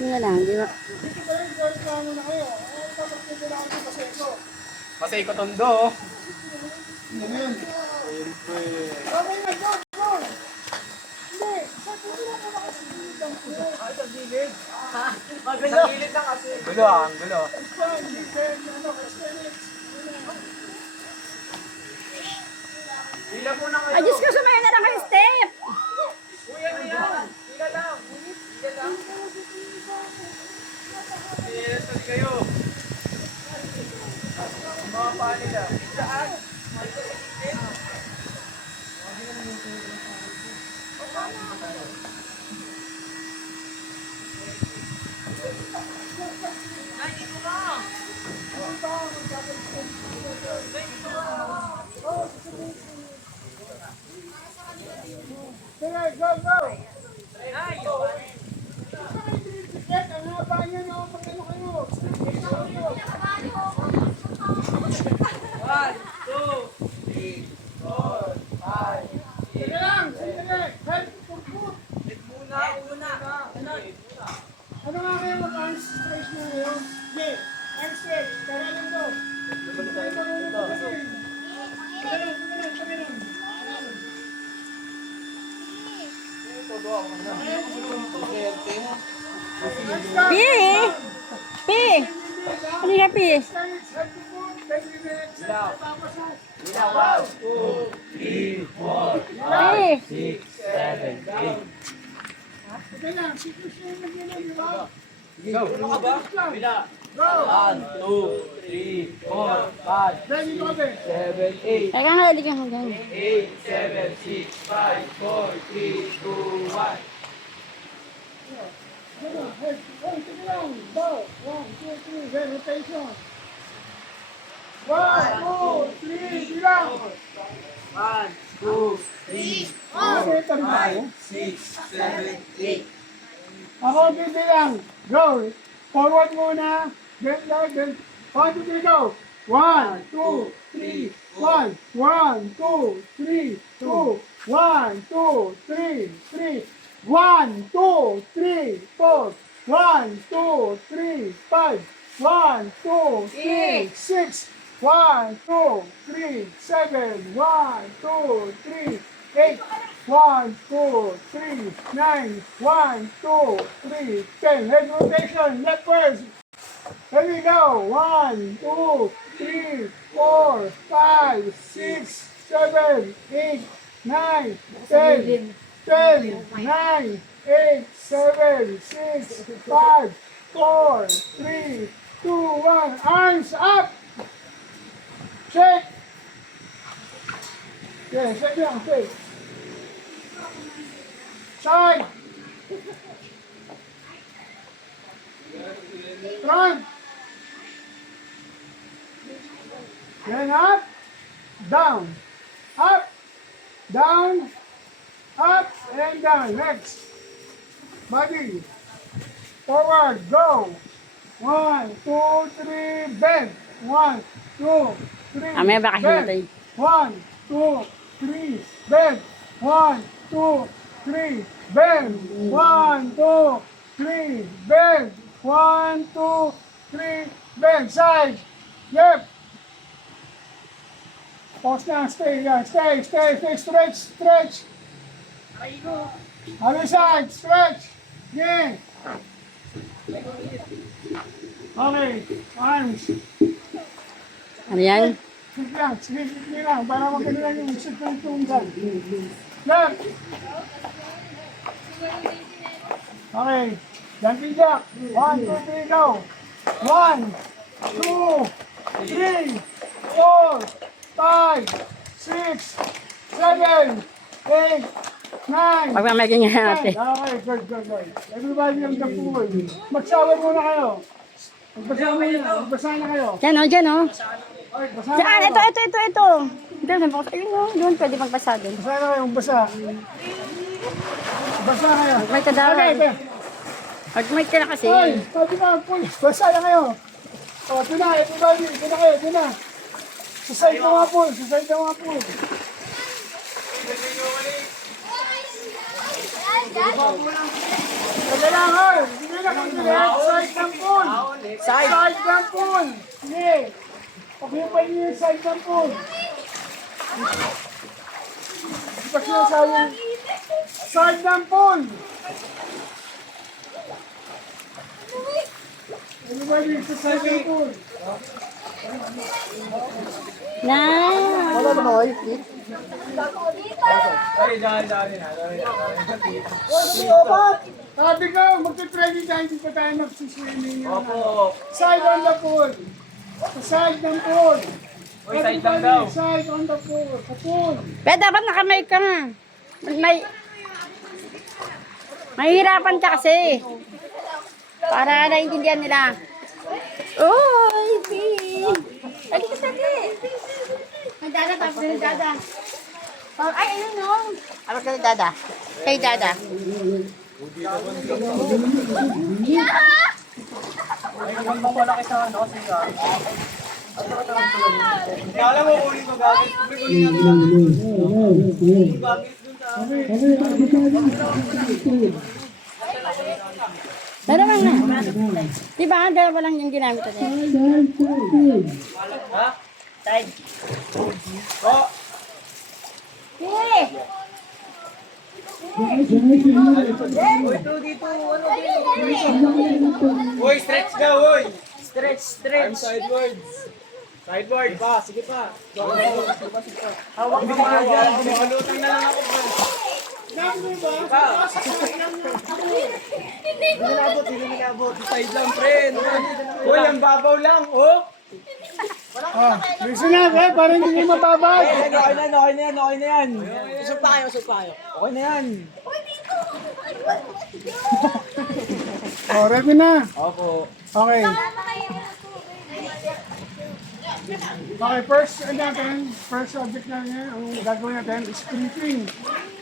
Hindi lang, di ba? Masay ko tondo. Gulo ang gulo. Ay, Diyos ko, sumaya na lang kayo step! Uy, ano yan? Hila lang. Hila lang. Yes, kayo. Mga paa nila. Saan? Go, go! Ano ba yan? Pagkano kayo? 1, 2, 3, 4, 5. Sige lang, sige. Help to put. Ano nga kayo mag-arm stretch na ngayon? Sige, arm stretch. Kaya lang to. Pi! Pi! Ano nga, Pi? Hila, 1, 2, 3, 4, Pi! 6, 7, 8. Sige lang, sige lang di ba? Go. Ano ka ba? Hila. Go! 1, 2, 3, 4, 5, Ready, go, be. 7, 8. Teka nga, hindi ka hanggang. 8, 7, 6, 5, 4, 3, 2, 1. Sige lang, go. 1, 2, 3, then rotation. 1, 2, 3, bilang. 1, 2, 3, 4, 5, 6, 7, 8. Ako bibilang. Go. Forward muna. Then, then. 1, 2, 3, go. 1, 2, 3, 1. 1, 2, 3, 2. 1, 2, 3, 3. 1, 2, 3, 4. 1, 2, 3, 5. 1, 2, 3, 6. 1, 2, 3, 7. 1, 2, 3, 8. 1, 2, 3, 9. 1, 2, 3, 10. Head rotation. Left first. Here we go. 1, 2, 3, 4, 5, 6, 7, 8, 9, 10. 10, 9, 8, 7, 6, 5, 4, 3, 2, 1. Arms up. Shake. Yeah, shake lang, shake. Side. Front. Then up. Down. Up. Down. Up and down. Next. Body. Forward. Go. 1, 2, 3. Bend. 1, 2, 3. Mamaya baka himatay. 1, 2, 3. Bend. 1, 2, 3. Bend. 1, 2, 3. Bend. 1, 2, 3. Bend. Side. Yep. Pause na. Stay. Yeah. Stay. Stretch. Stretch. Other side. Stretch. Yeah. Okay. Arms. Ano yan? Sige lang. Para magkano yung sikong-tunggan. Left. Okay. Jumping jack. 1, 2, 3, go. 1, 2, 3, 4, 5, 6, 7, 8, 9. Pag mamaging nga natin. Okay, good. Everybody on the pool. Mag-shower muna kayo. Magbasa na kayo. Dyan o. Okay, basa na Diyan, kayo. ito. Doon, sabi ko, ayun o. Doon, pwede magpasa doon. Basa na kayo, basa. Basa kayo. May kadawan. Okay. Mag-mic ka na kasi. Hoy, sabi na, pool. Basa na kayo. O, ito na, everybody. Ito na kayo, ito na. Sa side na mga pool. Sige lang, hoy. Sige lang, sige lang. Side ng pool. Side ng pool. Sige. Pakipay niyo yung side ng pool. Hindi pa sinasabi. Side ng pool. Everybody sa side ng pool. Na. Wala na ba kayo? Ay, dahil na. Sabi ko, magka-training tayo, hindi pa tayo nagsiswimming. Opo. Side on the pool. Sa side ng pool. Uy, side lang daw. Side on the pool. Sa pool. Pero dapat nakamay ka nga. Mahirapan ka kasi. Para naiintindihan nila. Oy, Pin. Ay, dito sabi. Nagdada, tapos nagdada. Oh, ay, ayun no. Ano ka nagdada? Kay dada. Kala mo ulit ko gamit. Dalawa na. Diba, dalawa lang yung ginamit natin. Ha? Side. Oh. Hey! Uy, stretch daw, uy. Stretch. Sidewards. Sideboard pa, sige pa. Hawak mo pa dyan. Bumalutang na lang ako, bro. Hindi nilabot. Side lang, friend. Uy, ang babaw lang, oh. Oh, listen na, para hindi nyo mababag. Okay na yan. Usap pa kayo. Okay na yan. Oh, ready na. Opo. Okay. Okay, first subject natin, ang gagawin natin is breathing.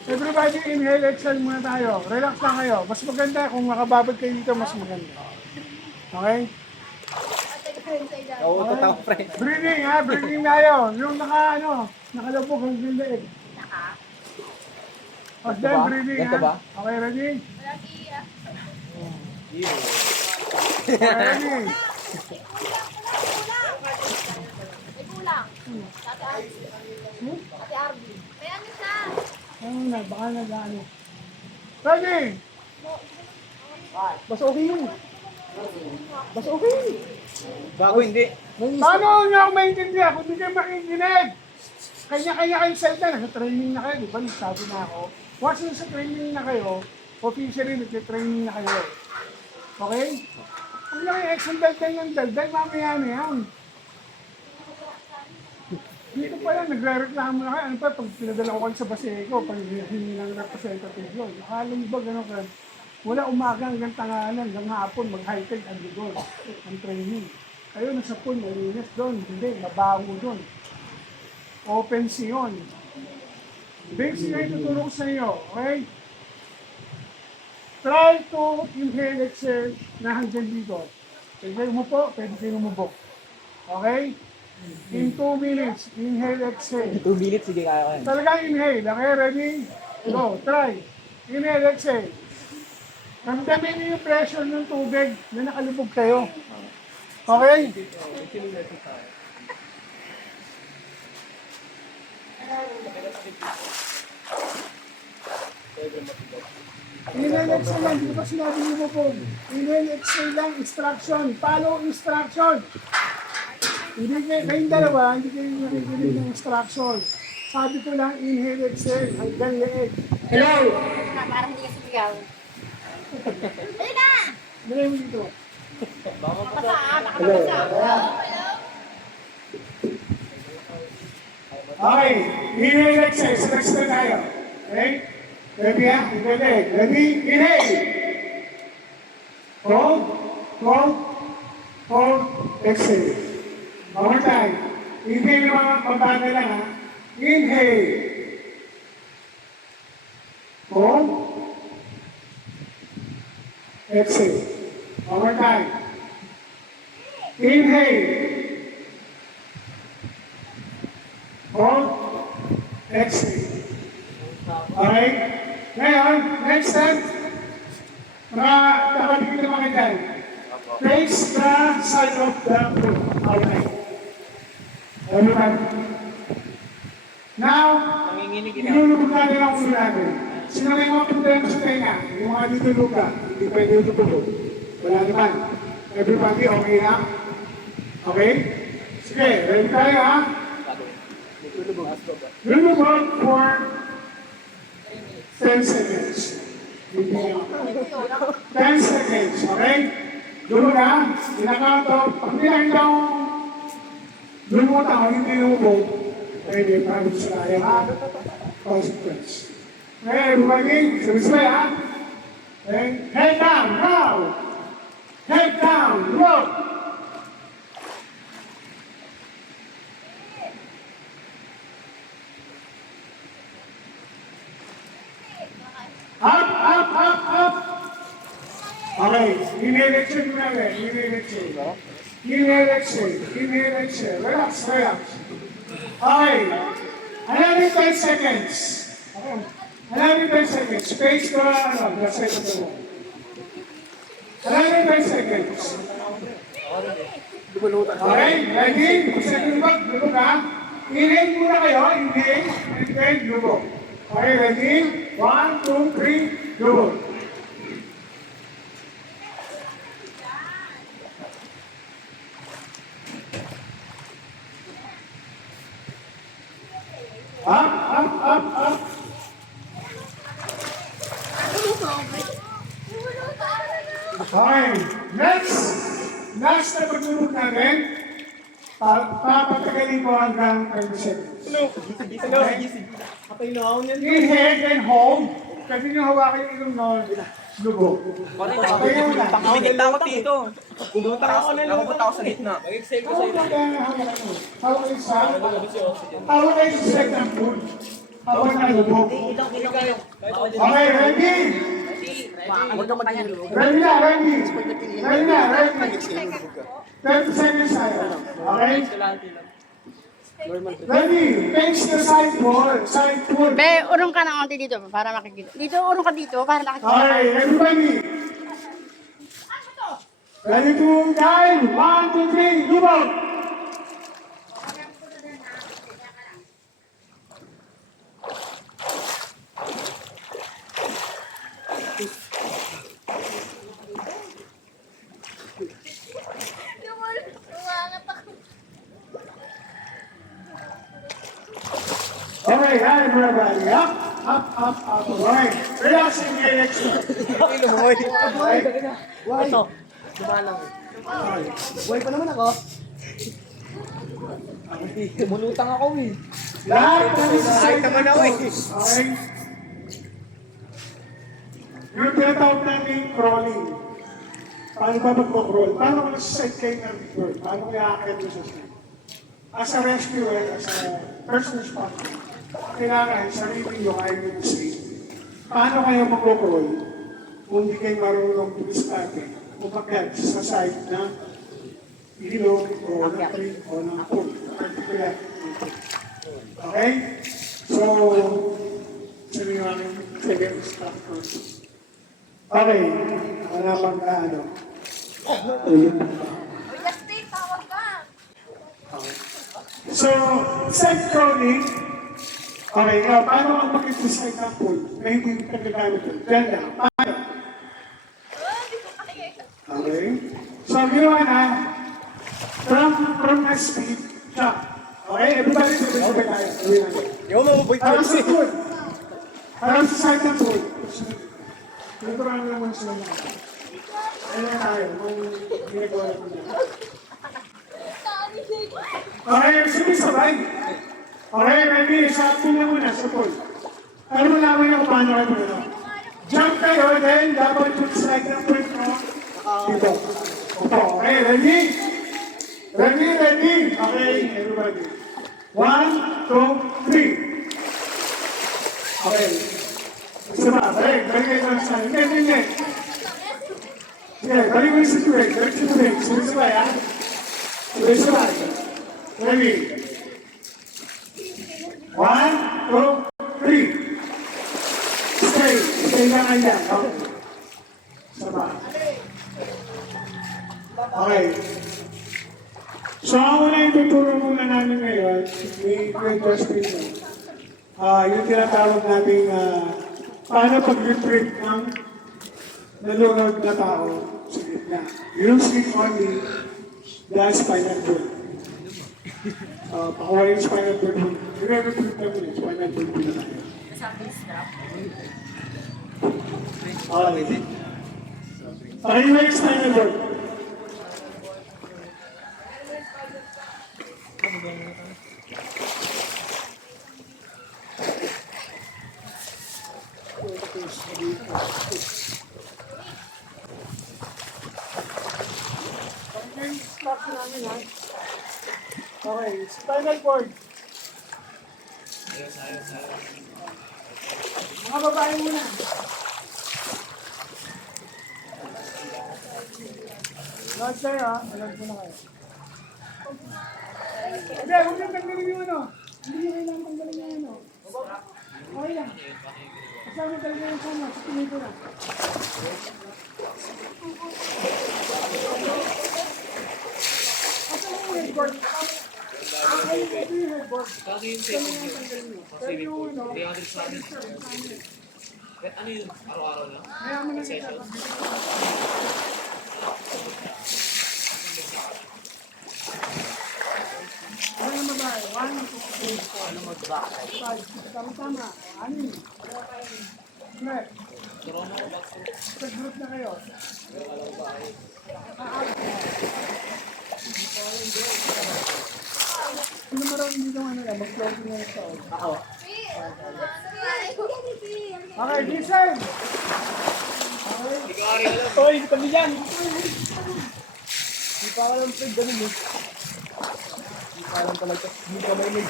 Everybody inhale, exhale muna tayo. Relax lang kayo. Mas maganda kung makababad kayo dito, mas maganda. Okay? Nauutot ako, friend. Breathing ha, breathing tayo. Yung nakalubog ang leeg. Then breathing Ganito ha. ba? Okay, ready? Okay, ready? Ano na, baka nag-ano. Ready? Basta okay yun. Bago hindi. Paano nyo ako maintindihan kung hindi kayo makikinig? Kanya-kanya kayong salita, nasa-training na kayo, di ba? Nagsabi na ako. Once nasa training na kayo, officially nag-training na kayo. Okay? Huwag na kayo exam daldal ng daldal, mamaya na yan. Dito pa yan, nagre-reklamo na kayo. Ano pa, pag pinadala ko kayo sa Baseco, pag hindi ng representative yun. Akala mo ba gano'n ka? Wala umaga hanggang tangalan, hanggang hapon, mag-high-tech ang doon, ang training. Kayo nasa pool, malinis doon, hindi, mabaho doon. Open siyon. Basic na itutulong sa iyo, okay? Try to inhale, exhale na hanggang dito. Pwede kayo umupo, pwede kayo umubok. Okay? In 2 minutes, inhale, exhale. 2 minutes, sige kaya ko yan. Talagang inhale, okay? Ready? Go, try. Inhale, exhale. Ramdamin niyo yung pressure ng tubig na nakalubog kayo. Okay? Inhale, exhale lang. Hindi pa sinabi niyo po. Inhale, exhale lang. Instruction. Follow instruction. Hindi kayo, kayong dalawa, hindi kayo nakikinig ng instruction. Sabi ko lang, inhale, exhale. Hanggang leeg. Hello? Parang hindi ka sigaw. Dali mo dito. Okay, inhale, exhale. Stretch na tayo. Okay? Ready ha? Ready? Ready? Inhale. Hold. Hold. Hold. Exhale. One more time. Inhale mga pabaga lang ha. Inhale. Hold. Exhale. One more time. Inhale. Hold. Exhale. Okay? Ngayon, next step, nakatingin naman kayo dyan. Face the side of the foot. Okay. Everybody. Now, inulubog natin ang ulo natin. Sino na yung mga problema sa tenga? Yung mga dito luka, hindi pwede yung tutulog. Wala naman. Everybody, okay na? Okay? Sige, ready tayo ha? Lulubog for 10 seconds. 10 seconds, okay? Lulubog na, kinakount to. Pag pinakita ko, lulubog ako, hindi lumubog. Pwede, parang sa kaya consequence. Okay, everybody, sabay ha? Okay, head down, now! Head down, look! Up, up, up, up! Okay, inhale-exhale mo natin, inhale-exhale. Inhale-exhale, inhale-exhale. Relax, relax. Okay, another 10 seconds. Okay. Another 10 seconds. Space ko the side of the wall. Another 10 seconds. Okay, ready? Second lubog, lubog ha? Inhale muna kayo, inhale, and then lubog. Okay, ready? 1, 2, 3, lubog. Up, up, up, up. Okay, next na paglulog natin, papatagalin ko hanggang 30 seconds. Inhale and hold. Kasi nyo hawakan yung ilong no, lubog. Kaya mo na. Pangawin ako dito. Pumunta ako sa gitna. Hawak kayo sa side ng food. Hawak na lubog. Okay, ready? Ready na, ready. Ready na, ready. 30 seconds tayo. Okay? Ready, face the side wall, side wall. Be, urong ka ng konti dito para makikita. Dito, urong ka dito para makikita. Okay, everybody. Ready to dive? 1, 2, 3, lubog. Okay, hi everybody. Up, up, up, up. Right. Relax and get extra. Ito. Buhay pa naman ako. Mulutang ako eh. Lahat na sa side naman ako eh. Okay. Yung tinatawag natin crawling. Paano ba magpo-crawl? Paano ka nasa side kayo ng bird? Paano kaya akit mo sa side? As a rescuer, as a first responder, kailangan sarili nyo kayo yung safe. Paano kayo magpo-crawl kung hindi kayo marunong bumiskate o pagkat sa side ng ilog o ng tree o ng pool? Particular. Okay? So, sabi nga namin, second stop first. Okay, wala pang ano. So, side crawling. Okay, paano ang makikisay ng pool na hindi ka gagamit doon? Diyan lang. Paano? Okay. So, ginawa na, from my speed, jump. Okay, everybody, sabay tayo. Yung mabuboy ko. Parang sa pool. Parang sa side ng pool. Natural naman sila na. Ayun tayo, kung ginagawa ko na. Okay, sabay. Okay, ready? Sa pool na muna, sa pool. Ano mo namin yung paano kayo muna? Jump kayo, then dapat yung slide ng pool mo. Dito. Okay, ready? Ready, ready? Okay, everybody. 1, 2, 3. Okay. Sama, balik kayo sa saan. Hindi. Sige, balik mo yung situate. Sabay, ha? Sabay. Ready? 1, 2, 3. Stay. Okay, kailangan yan. Okay. Sama. Okay. So, ang una yung tuturo muna namin ngayon, may Justin. Yung tinatawag natin paano pag-retrieve ng nalunod na tao sa gitna. Using only the spinal cord. Pakuha yung spinal cord mo. I-retrieve namin yung spinal cord mo na tayo. Okay. Pakiwa yung spinal cord. Okay, spinal cord. Mga babae muna. Lahat kayo ha, alam ko na kayo. Hindi, huwag nang tanggalin yung ano. Hindi nyo kailangan tanggalin yung ano. Okay lang. Kasama talaga yung sama, sa tingin ko lang. Asa mo yung headboard? Ay, ito yung headboard. Kasi yung second yun. Kasi Pero yung ano, 300 sa amin. Ano yun? Araw-araw na? kaya mo na kita. Ano yung babae? 1, 2, 3, 4, 5, 6, tama-tama. Anin? Hindi. Sa group na kayo. Sino marami dito ano yan? Mag-floating na ito. Ako. Okay, listen! Hindi ko ari alam. Hoy, kami dyan! Hindi pa alam Fred, ganun eh. Hindi pa alam talaga, hindi pa may nag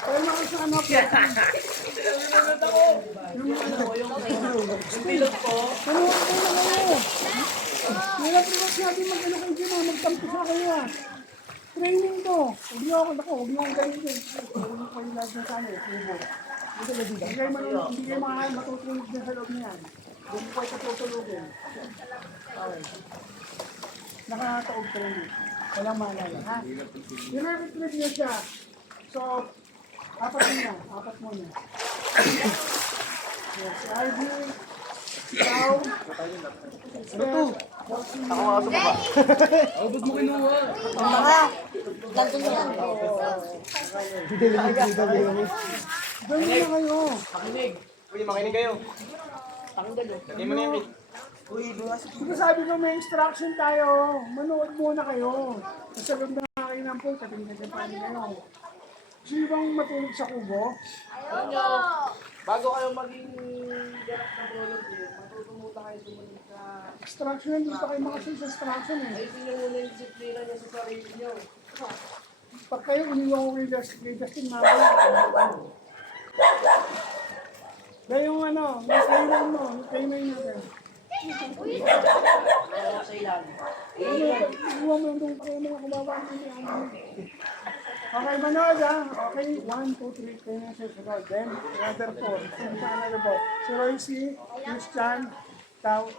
Kaya mga sa anak ko. Yung pilot ko, Ano na kayo? Nila privat natin mag-ano kayo dyan, magtampo sa kayo ah. Training to. Huwag niyo ako, huwag niyo akong ganyan din. Huwag niyo kayo lahat ng sana eh, subo. Hindi kayo matutulog din sa loob niyan. Huwag niyo kayo tutulogin. Okay. Nakakataog training. Walang malala, ha? I-retrieve niyo siya. So, apat muna. Yes, RV, ikaw, ano to? ba't mo kinuha? Doon na kayo. Pakinig. Uy, makinig kayo. Lagay mo na yung mic. Sige, sabi ko may instruction tayo. Manood muna kayo. Sa loob na kayo ng pool, kating-kating pa kayo. Sino bang matulog sa kubo? Alam nyo, bago kayo maging direct na volunteer, matutumutan kayo sumunod sa... Instruction, hindi pa kayo makasunod sa instruction eh. Ayusin nyo muna yung disiplina nyo sa sarili nyo. Pag kayo iniwan ko kay Justin mamaya. Dahil yung ano, yung kainan mo, yung kainan natin. Ako sa ilan. Iwan mo yung doon pa kayo mga kumabang Okay, manood ha. Okay, 1, 2, 3, kayo na susunod. Then, another 4. Another 4. Si Royce, Christian, ikaw.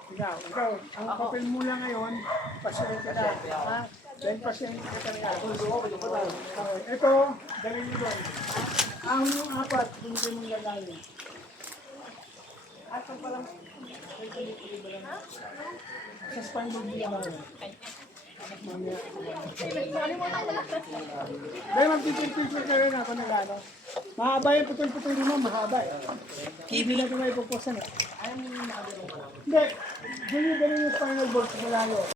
Ang papel mo lang ngayon, pasyente ka. Ha? Then, pasyente ka talaga. Okay, ito, dalhin mo doon. Ang yung apat, hindi mong gagawin. Asan pa lang? Sa spinal mo lang. Dahil mag-picture kayo na ako nag-ano. Mahaba yung putol-putol mo, mahaba eh. Hindi na ito may pagpusan eh. Hindi, ganyan yung spinal board sa malayo.